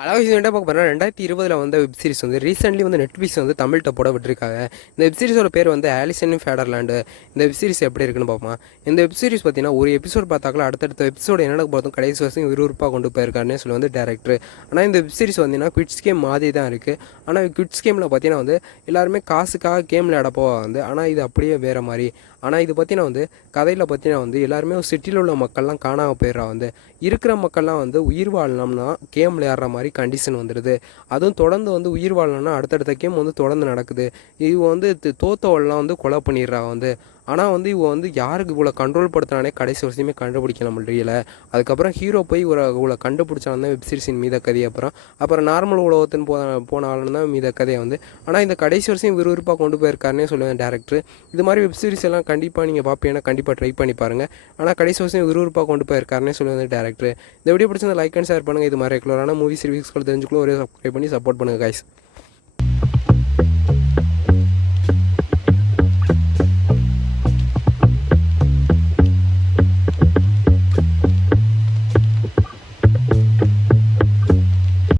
அழகாக விஷயம் பார்க்க போனால் 2020 வந்த வெப் சீரிஸ் வந்து ரீசெண்ட்லி வந்து நெட்ஃப்ளிக்ஸ் வந்து தமிழ் டப்போட விட்டுருக்காங்க. இந்த வெப் சீரிஸோட பேர் வந்து ஆலிசன் இன் ஃபேடர்லாண்டு. இந்த வெப் சீரிஸ் எப்படி இருக்குன்னு பார்ப்போம். இந்த வெப் சீரிஸ் பார்த்தீங்கன்னா ஒரு எபிசோட் பார்த்தாக்கல அடுத்தடுத்த எபிசோடு என்னென்ன பார்த்தோம் கடைசி வருஷம் விறுவிறுப்பாக கொண்டு போயிருக்காருன்னு சொல்லி வந்து டேரக்டர். ஆனால் இந்த வெப் சீரிஸ் பார்த்தீங்கன்னா குவிட்ஸ் கேம் மாதிரி தான் இருக்குது. ஆனால் குவிட்ஸ் கேமில் பார்த்தீங்கன்னா வந்து எல்லாருமே காசுக்காக கேம் விளையாட போவாங்க ஆனால் இது அப்படியே வேறு மாதிரி. ஆனால் இது பார்த்தீங்கன்னா வந்து கதையில் பார்த்தீங்கன்னா வந்து எல்லாருமே சிட்டியில் உள்ள மக்கள்லாம் காணாமல் போயிடுறா வந்து இருக்கிற மக்கள்லாம் வந்து உயிர் வாழணும்னா கேம் விளையாடுற மாதிரி கண்டிஷன் வந்துடுது. அதுவும் தொடர்ந்து வந்து உயிர் வாழணும்னா அடுத்தடுத்த கேம் வந்து தொடர்ந்து நடக்குது. இவ வந்து தோத்தவள்லாம் வந்து கொலை பண்ணிடுறா வந்து. ஆனால் வந்து இவ வந்து யாருக்கு இவ்வளோ கண்ட்ரோல் படுத்தினானே கடைசி வருஷமே கண்டுபிடிக்க முடியல. அதுக்கப்புறம் ஹீரோ போய் இவ்வளோ கண்டுபிடிச்சான் தான் வெப் சீரிஸின் மீத கதை. அப்புறம் நார்மல் உலகத்தின் போனாலும் தான் மீத கதையை வந்து. ஆனால் இந்த கடைசி வருஷம் விறுவிறுப்பாக கொண்டு போயிருக்காருன்னே சொல்லுவேன் டேரக்டர். இது மாதிரி வெப் சீரிஸ் எல்லாம் கண்டிப்பாக நீங்கள் பார்ப்பீங்கன்னா கண்டிப்பாக ட்ரை பண்ணி பாருங்கள். ஆனால் கடைசி வருஷம் விறுவிறுப்பாக கொண்டு போயிருக்காருன்னே சொல்லுவேன் டேரக்டர். இந்த வீடியோ பிடிச்சிருந்தா லைக் அண்ட் ஷேர் பண்ணுங்கள். இது மாதிரி ரெகுலரான மூவி சீரிஸ்கள் தெரிஞ்சுக்கலாம். ஒரே சப்ஸ்கிரைப் பண்ணி சப்போர்ட் பண்ணுங்கள் கைஸ்.